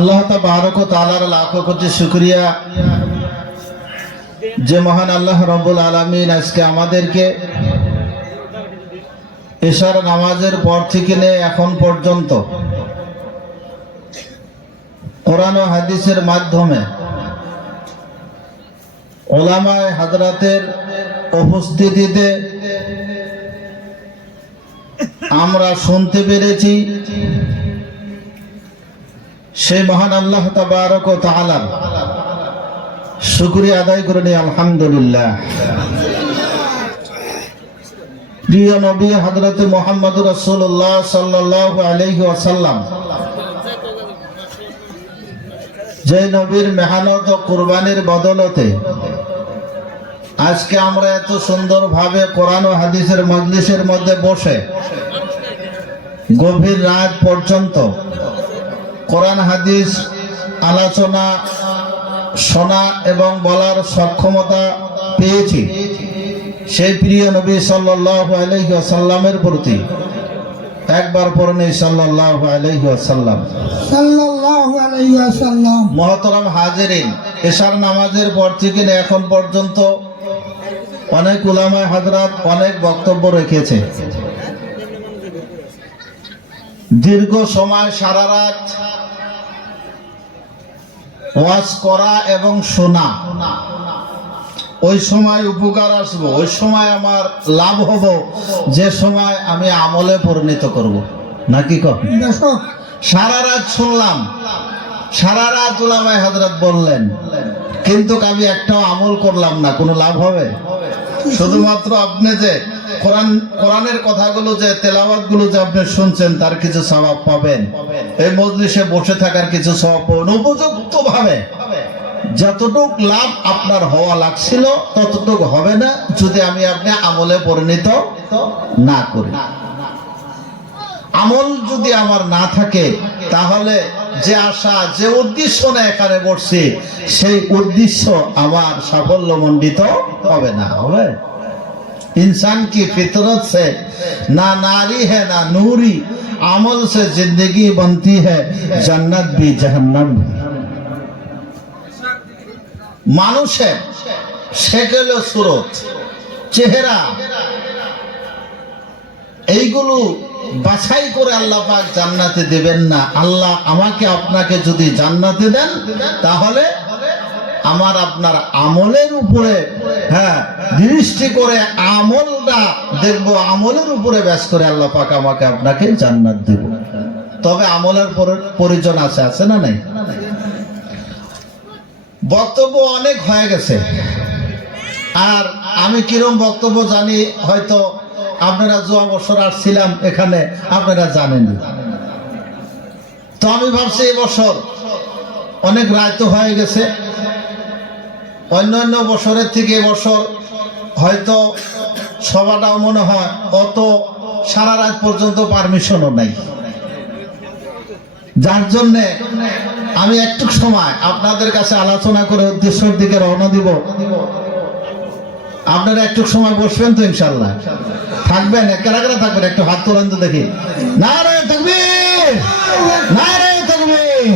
আল্লাহ তাবারক ওয়া তাআলার লাখ কোটি শুকরিয়া যে মহান আল্লাহ রব্বুল আলামিন আজকে আমাদেরকে এশার নামাজের পর থেকে নিয়ে এখন পর্যন্ত কোরআন ও হাদিসের মাধ্যমে উলামায়ে হাজরাতের উপস্থিতিতে আমরা শুনতে পেরেছি সেই মহান আল্লাহ তাবারক ওয়া তাআলার শুকরিয়া আদায় করে নিই আলহামদুলিল্লাহ। প্রিয় নবী হযরত মুহাম্মদুর রাসূলুল্লাহ সাল্লাল্লাহু আলাইহি ওয়াসাল্লাম যে নবীর মেহনত ও কুরবানির বদলতে আজকে আমরা এত সুন্দরভাবে কোরআন ও হাদিসের মজলিসের মধ্যে বসে গভীর রাত পর্যন্ত কোরআন হাদিস আলোচনা শোনা এবং বলার সক্ষমতা পেয়েছি, সেই প্রিয় নবী সাল্লাল্লাহু আলাইহি ওয়াসাল্লামের প্রতি একবার পড়ুন সাল্লাল্লাহু আলাইহি ওয়াসাল্লাম। সাল্লাল্লাহু আলাইহি ওয়াসাল্লাম। মুহতারাম হাজিরিন, এশার নামাজের পর থেকে এখন পর্যন্ত অনেক উলামায়ে হযরত অনেক বক্তব্য রেখেছে। দীর্ঘ সময় সারা রাত ওয়াজ করা এবং শোনা, ওই সময় উপকার আসবো, ওই সময় আমার লাভ হব, যে সময় আমি আমলে পরিণত করব, নাকি কখন সারা রাত শুনলাম, সারা রাত উলামায়ে হযরত বললেন, কিন্তু আমি একটাও আমল করলাম না, কোনো লাভ হবে? শুধুমাত্র আপনি যে কোরআনের কথাগুলো যে তেলাওয়াত গুলো যে আপনি শুনছেন তার কিছু সওয়াব পাবেন, এই মজলিসে বসে থাকার কিছু সওয়াব পাবেন। উপযুক্ত ভাবে যতটুক লাভ আপনার হওয়া লাগছিল ততটুক হবে না যদি আপনি আমলে পরিণত না করি। আমল যদি আমার না থাকে তাহলে যে আশা, যে উদ্দেশ্য না এখানে বসছি, সেই উদ্দেশ্য আমার সাফল্যমণ্ডিত হবে না। হবে इंसान की फितरत से ना नारी है ना नूरी, अमल से जिंदगी बनती है जन्नत भी जहन्नम भी। মানুষের শেকেল ও সুরত, চেহারা, এইগুলো বাছাই করে আল্লাহ পাক জান্নাতে দেবেন না। আল্লাহ আমাকে আপনাকে যদি জান্নাতে দেন তাহলে আমার আপনার আমলের উপরে দৃষ্টি করে আমলটা দেখব, আমলের উপরে ব্যাস করে আল্লাহ পাক আমাকে আপনাকে জান্নাত দেব। তবে আমলের প্রয়োজন আছে না নাই? বক্তব্য অনেক হয়ে গেছে, আর আমি কিরম বক্তব্য জানি হয়তো আপনারা যোয়া বছর আসছিলাম এখানে আপনারা জানেন। তো আমি ভাবছি এবছর অনেক রাত হয়ে গেছে, অন্যান্য বছরের থেকে এবছর হয়তো সভাটাও মনে হয় অত সারা রাত পর্যন্ত পারমিশনও নাই, যার জন্যে আমি একটু সময় আপনাদের কাছে আলোচনা করে উদ্দেশ্যের দিকে রওনা দিব। আপনারা একটু সময় বসবেন তো ইনশাআল্লাহ? থাকবেন? কারা কারা থাকবেন একটু হাত তোলেন তো দেখি। নারে তাকবীর, নারে তাকবীর।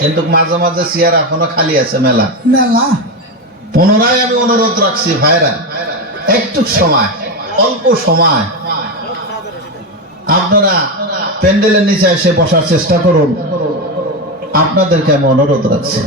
কিন্তু মাঝে মাঝে চেয়ার এখনো খালি আছে মেলা মেলা। পুনরায় আমি অনুরোধ রাখছি ভাইরা, একটু সময়, অল্প সময় আপনারা প্যান্ডেলের নিচে এসে বসার চেষ্টা করুন। আপনাদেরকে আমি অনুরোধ রাখছি।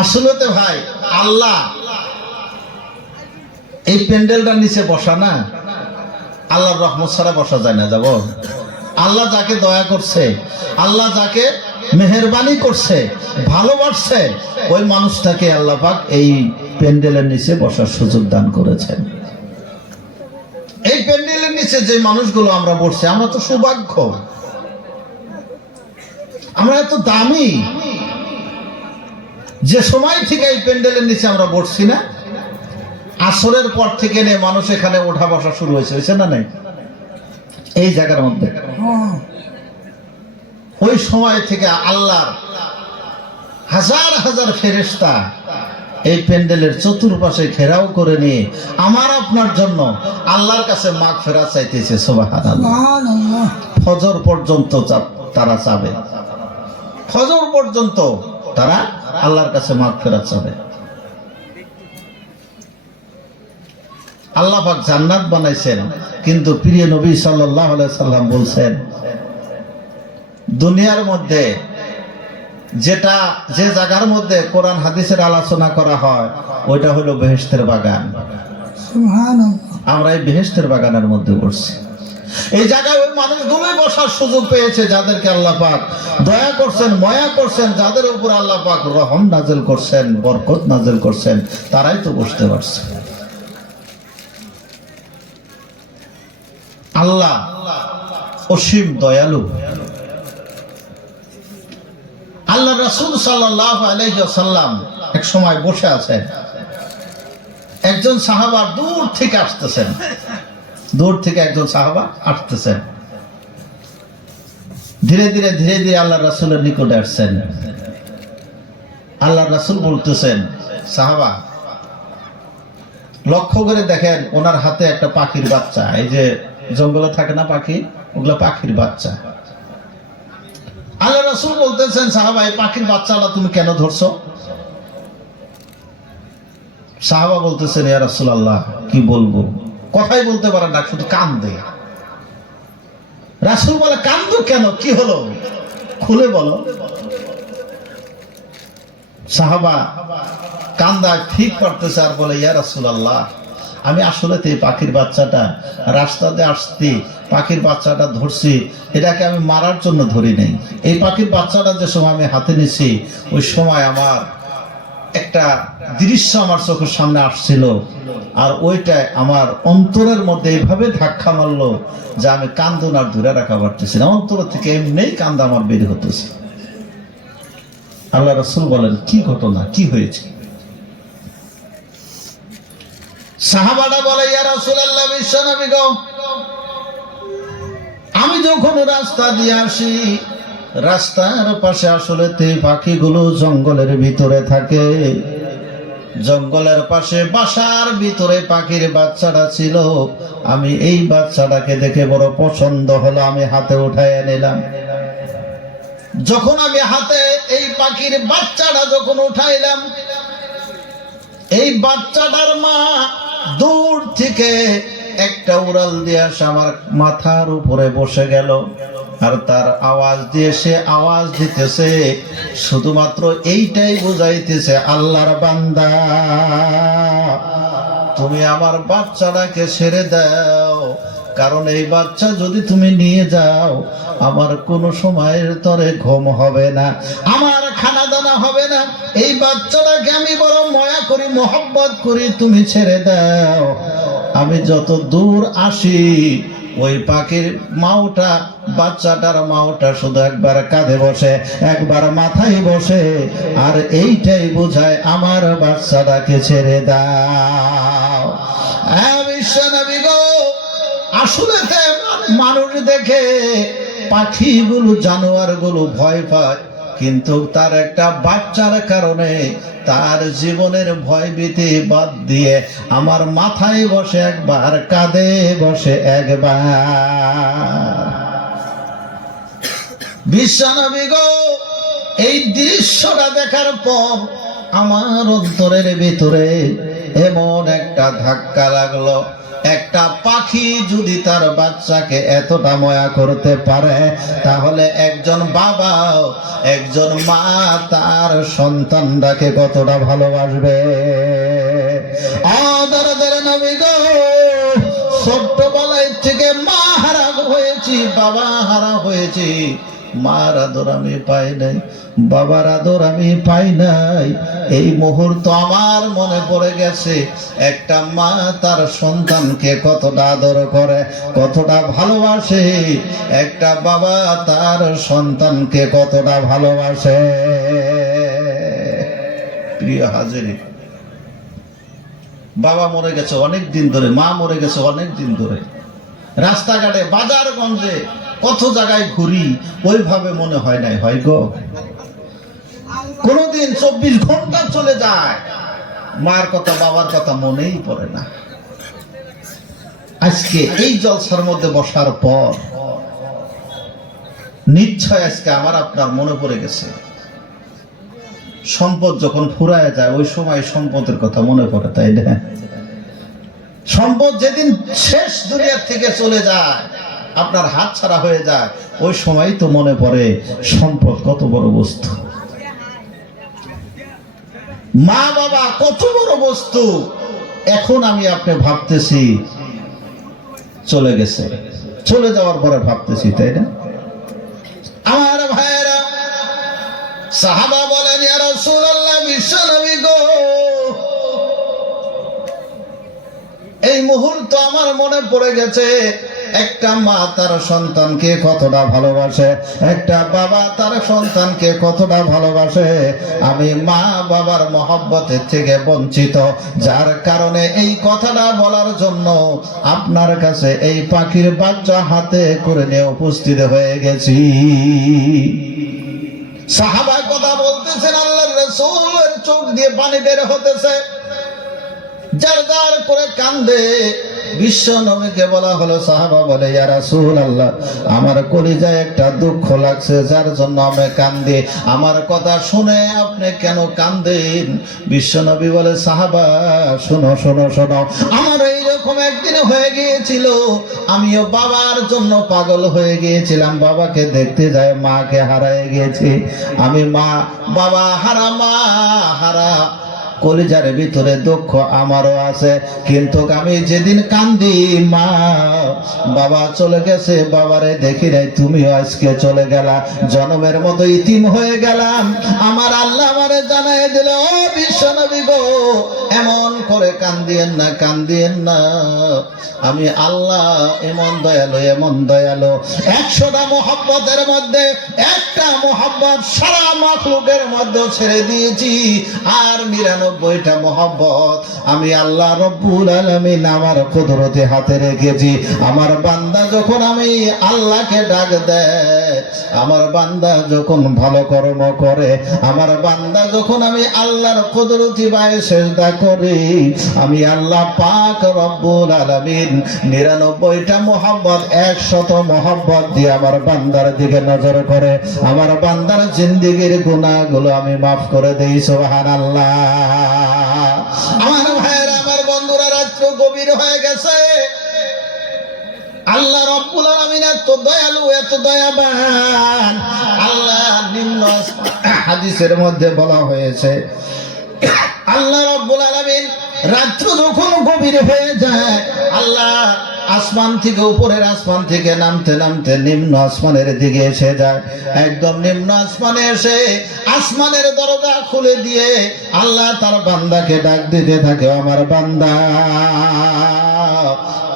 আসলে ভাই, আল্লাহ এই প্যান্ডেলটার নিচে বসা না, আল্লাহর রহমত ছাড়া বসা যায় না। যাব আল্লাহ যাকে দয়া করছে, আল্লাহ যাকে মেহেরবানি করছে, ভালোবাসছে, ওই মানুষটাকে আল্লাহ পাক এই প্যান্ডেলের নিচে বসার সুযোগ দান করেছেন। এই প্যান্ডেলের নিচে যে মানুষগুলো আমরা বসছি, আমরা তো সৌভাগ্য, আমরা এত দামি। যে সময় থেকে এই প্যান্ডেলের নিচে আমরা বসছি না, আসরের পর থেকে নিয়ে মানুষ এখানে ওঠা বসা শুরু হয়েছে না নাই? এই জায়গার মধ্যে ওই সময় থেকে আল্লাহর হাজার হাজার ফেরেশতা এই প্যান্ডেলের চতুর্পাশে ঘেরাও করে নিয়ে আমার আপনার জন্য আল্লাহর কাছে মাগফিরাত চাইতেছে। সুবহানাল্লাহ। ফজর পর্যন্ত তারা চাবে, ফজর পর্যন্ত তারা আল্লাহর কাছে মাগফিরাত চাবে। আল্লাহ পাক জান্নাত বানাইছেন, কিন্তু প্রিয় নবী সাল্লাল্লাহু আলাইহি সাল্লাম বলছেন দুনিয়ার মধ্যে যেটা যে জায়গার মধ্যে কোরআন হাদিসের আলোচনা করা হয় ওইটা হলো বেহেশতের বাগান। সুবহানাল্লাহ। আমরা এই বেহেশতের বাগানের মধ্যে বসছি। এই জায়গায় ওই মানুষগুলোই বসার সুযোগ পেয়েছে যাদেরকে আল্লাহ পাক দয়া করছেন, মায়া করছেন, যাদের উপর আল্লাহ পাক রহম নাযিল করছেন, বরকত নাযিল করছেন, তারাই তো বসতে পারছে। আল্লাহ অসীম দয়ালু। আল্লাহ রাসূল সাল্লাল্লাহু আলাইহি ওয়াসাল্লাম এক সময় বসে আছেন, একজন সাহাবা দূর থেকে আসতেছেন, দূর থেকে একজন সাহাবা আসতেছেন, ধীরে ধীরে ধীরে ধীরে আল্লাহ রাসূলের নিকটে আসছেন। আল্লাহ রাসূল বলতেছেন, সাহাবা লক্ষ্য করে দেখেন ওনার হাতে একটা পাখির বাচ্চা, এই যে জঙ্গলে থাকে না পাখি, ওগুলা পাখির বাচ্চা। আল্লাহ রাসূল বলতেছেন, সাহাবা এই পাখির বাচ্চাটা তুমি কেন ধরছো? সাহাবা বলতেছেন, ইয়া রাসূলুল্লাহ কি বলবো, কথাই বলতে পারে না, শুধু কান্দে। রাসূল বলে, কান্দো কেন, কি হলো, খুলে বলো। সাহাবা কান্দা ঠিক করতেছে আর বলে, ইয়া রাসূলুল্লাহ আমি আসলে তো এই পাখির বাচ্চাটা রাস্তাতে আসছি, পাখির বাচ্চাটা ধরছি, এটাকে আমি মারার জন্য ধরি নাই। এই পাখির বাচ্চাটা যে সময় আমি হাতে নিছি ওই সময় আমার একটা দৃশ্য আমার চোখের সামনে আসছিল, আর ওইটাই আমার অন্তরের মধ্যে এইভাবে ধাক্কা মারলো যে আমি কান্দন আর ধরে রাখা পারতেছি না, অন্তর থেকে এমনিই কান্দা আমার বের হতেছে। আল্লাহ রাসূল বলেন, কি ঘটনা, কি হয়েছে? সাহাবারা বলে, ইয়া রাসূলুল্লাহ বিশ্বনবী গো, আমি যখন রাস্তা দিয়ে আসি রাস্তার পাশে আসলে এই পাখিগুলো জঙ্গলের ভিতরে থাকে, জঙ্গলের পাশে বাসার ভিতরে পাখির বাচ্চাটা ছিল, আমি এই বাচ্চাটাকে দেখে বড় পছন্দ হলো, আমি হাতে উঠায় নিলাম। যখন আমি হাতে এই পাখির বাচ্চাটা যখন উঠাইলাম, এই বাচ্চাটার মা দূর থেকে একটা উড়াল দিয়ে আসে আমার মাথার উপরে বসে গেল, আর তার আওয়াজ দিয়ে সে আওয়াজ দিতেছে, শুধুমাত্র এইটাই বুঝাইতেছে, আল্লাহর বান্দা তুমি আমার বাচ্চাটাকে ছেড়ে দাও, কারণ এই বাচ্চা যদি তুমি নিয়ে যাও আমার কোনো সময়ের তরে ঘুম হবে না, আমার খানা দানা হবে না, এই বাচ্চাটাকে আমি বড় মায়া করি, মোহব্বত করি, তুমি ছেড়ে দাও। আমি যত দূর আসি ওই পাখির মাওটা, বাচ্চাটার মাওটা শুধু একবার কাঁধে বসে, একবার মাথায় বসে, আর এইটাই বোঝায় আমার বাচ্চাটাকে ছেড়ে দাও। বিশ্বনবী গো, আসলে মানুষ দেখে পাখিগুলো, জানোয়ারগুলো ভয় পায়, কিন্তু তার একটা বাচ্চার কারণে তার জীবনের ভয় ভীতি বাদ দিয়ে আমার মাথায় বসে একবার, কাঁধে বসে একবার। বিশ্বনবী গো, এই দৃশ্যটা দেখার পর আমার অন্তরের ভিতরে এমন একটা ধাক্কা লাগলো, একটা পাখি যদি তার বাচ্চাকে এতটা মায়া করতে পারে, তাহলে একজন বাবা, একজন মা তার সন্তানটাকে কতটা ভালোবাসবে। আদরের নবী গো, ছোট্টবেলায় থেকে মা হারা হয়েছি, বাবা হারা হয়েছি, মার আদর আমি পাই নাই, বাবার আদর আমি পাই নাই। এই মুহূর্ত আমার মনে পড়ে গেছে একটা মা তার সন্তানকে কতটা আদর করে, কতটা ভালোবাসে, একটা বাবা তার সন্তানকে কতটা ভালোবাসে। প্রিয় হাজিরি, বাবা মরে গেছে অনেক দিন ধরে, মা মরে গেছে অনেক দিন ধরে, রাস্তাঘাটে বাজার গঞ্জে কত জায়গায় ঘুরি, ওইভাবে মনে হয় নাই, হয় গো কোনদিন 24 ঘন্টা চলে যায়, মার কথা বাবার কথা মনেই পড়ে না। আজকে এই জলসার মধ্যে বসার পর নিশ্চয় আজকে আমার আপনার মনে পড়ে গেছে, সম্পদ যখন ফুরায় যায় ওই সময় সম্পদের কথা মনে পড়ে, তাই না? সম্পদ যেদিন শেষ দুনিয়ার থেকে চলে যায়, আপনার হাত ছাড়া হয়ে যায়, ওই সময় তো মনে পড়ে সম্পদ কত বড় বস্তু, মা বাবা কত বড় বস্তু। এখন আমি আপনি ভাবতেছি চলে গেছে, চলে যাওয়ার পরে ভাবতেছি, তাই না? আমার ভাইয়েরা, সাহাবা বলেন, ইয়া রাসূলুল্লাহ, বিশ্বনবী গো, এই মুহূর্ত আমার মনে পড়ে গেছে, একটা মা তার সন্তানকে কতটা ভালোবাসে, একটা বাবা তার সন্তানকে কতটা ভালোবাসে। আমি মা বাবার মহব্বতের থেকে বঞ্চিত, যার কারণে এই কথাটা বলার জন্য আপনার কাছে এই পাখির বাচ্চা হাতে করে নিয়ে উপস্থিত হয়ে গেছি। সাহাবা কথা বলতেছেন, আল্লাহর রাসূলের চোখ দিয়ে পানি বের হতেছে, যার যার করে কান্দে। বিশ্ব নবীকে বলা হলো, সাহাবা বলে, ইয়া রাসূলুল্লাহ, আমার কলিজায় একটা দুঃখ লাগছে, যার জন্য আমি কান্দি। আমার কথা শুনে আপনি কেন কান্দেন? বিশ্ব নবী বলে, সাহাবা শোনো শোনো শোনো, আমার এইরকম একদিন হয়ে গিয়েছিল, আমিও বাবার জন্য পাগল হয়ে গিয়েছিলাম, বাবাকে দেখতে যায় মাকে হারায় গিয়েছি। আমি বাবা হারা, মা হারা, কলিজার ভিতরে দুঃখ আমারও আছে, কিন্তু আমি যেদিন কান্দি, মা বাবা চলে গেছে, বাবারে দেখি নাই, তুমিও আজকে চলে গেলা, জন্মের মতো ইতিম হয়ে গেলাম। আমার আল্লাহ আমারে জানাই দিল, ও বিশ্বনবী গো, এমন করে কান্দিয়েন না, কান্দিয়েন না, আমি আল্লাহ এমন দয়ালু, এমন দয়ালু। 100টা মোহাব্বতের মধ্যে একটা মোহাব্বত সারা মাখলুকের মধ্যে ছেড়ে দিয়েছি, আর 99টা মোহাব্বত আমি আল্লাহ রব্বুল আলামিন আমার কুদরতে হাতে রেখেছি। আমার বান্দা যখন আমি আল্লাহকে ডাক দেয়, আমার বান্দা যখন ভালো কর্ম করে, আমার বান্দা যখন আমি আল্লাহর কুদরতি পায়ে সিজদা করি, আমি আল্লাহ পাক রব্বুল আলামিন 99টা মোহাব্বত 100 মোহাব্বত দিয়ে আমার বান্দার দিকে নজর করে, আমার বান্দার জিন্দেগীর গুনাহগুলো আমি মাফ করে দেই। সুবহানাল্লাহ। আমার ভাইয়েরা, আমার বন্ধুরা, রাত্র গভীর হয়ে গেছে। আল্লাহ রব্বুল আলামিন এত দয়ালু, এত দয়াবান। আল্লাহ নিম্ন হাদিসের মধ্যে বলা হয়েছে, আল্লাহ রব্বুল আলামিন রাত্র যখন গভীর হয়ে যায়, আল্লাহ আসমান থেকে, উপরের আসমান থেকে নামতে নামতে নিম্ন আসমানের দিকে এসে যায়। একদম নিম্ন আসমানে এসে আসমানের দরজা খুলে দিয়ে আল্লাহ তার বান্দাকে ডাক দিতে থাকে, আমার বান্দা,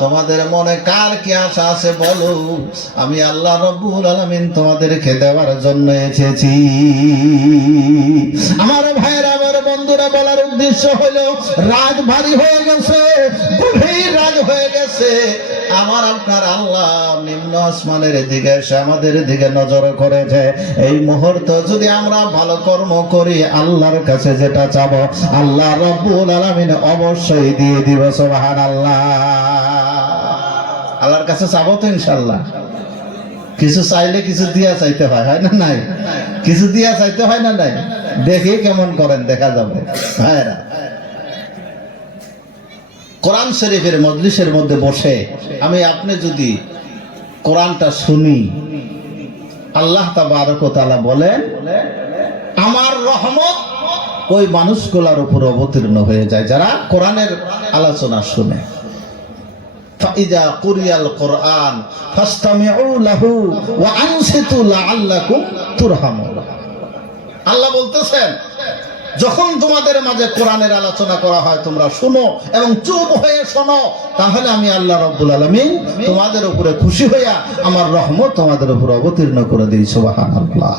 তোমাদের মনে কার কি আশা আছে বলো, আমি আল্লাহ রব্বুল আলামিন তোমাদেরকে দেওয়ার জন্য এসেছি। আমার ভাইয়েরা, আমার বন্ধুরা, বলার উদ্দেশ্য হলো, রাত ভারী হয়ে গেছে, গভীর রাত হয়ে গেছে। আমার আপনার আল্লাহ নিম্ন আসমানের দিকে এসে আমাদের দিকে নজর করেছে। এই মুহূর্তে যদি আমরা ভালো কর্ম করি, আল্লাহর কাছে যেটা চাবো আল্লাহ রব্বুল আলামিন অবশ্যই দিয়ে দিব। সুবহানাল্লাহ। আল্লাহর কাছে চাবো তো ইনশাআল্লাহ। কিছু চাইলে কিছু দিয়া চাইতে হয়, হয় না নাই? কিছু দিয়া চাইতে হয় না নাই? দেখি কেমন করেন, দেখা যাবে। ভাইরা, কোরআন শরীফের মজলিসের মধ্যে বসে আমি আপনি যদি কোরআনটা শুনি, আল্লাহ তাবারক ওয়া তাআলা বলেন, আমার রহমত ওই মানুষগুলোর উপর অবতীর্ণ হয়ে যায় যারা কোরআনের আলোচনা শুনে। ফাইজা কুরিয়াল কোরআন ফাসতামিউ লাহু ওয়া আনসিতু লাআল্লাকুম তুরহামুন। আল্লাহ বলতেছেন, যখন তোমাদের মাঝে কোরআনের আলোচনা করা হয়, তোমরা শুনো এবং চুপ হয়ে শোনো, তাহলে আমি আল্লাহ রব্বুল আলামিন তোমাদের উপরে খুশি হইয়া আমার রহমত তোমাদের উপর অবতীর্ণ করে দিই। সুবহানাল্লাহ।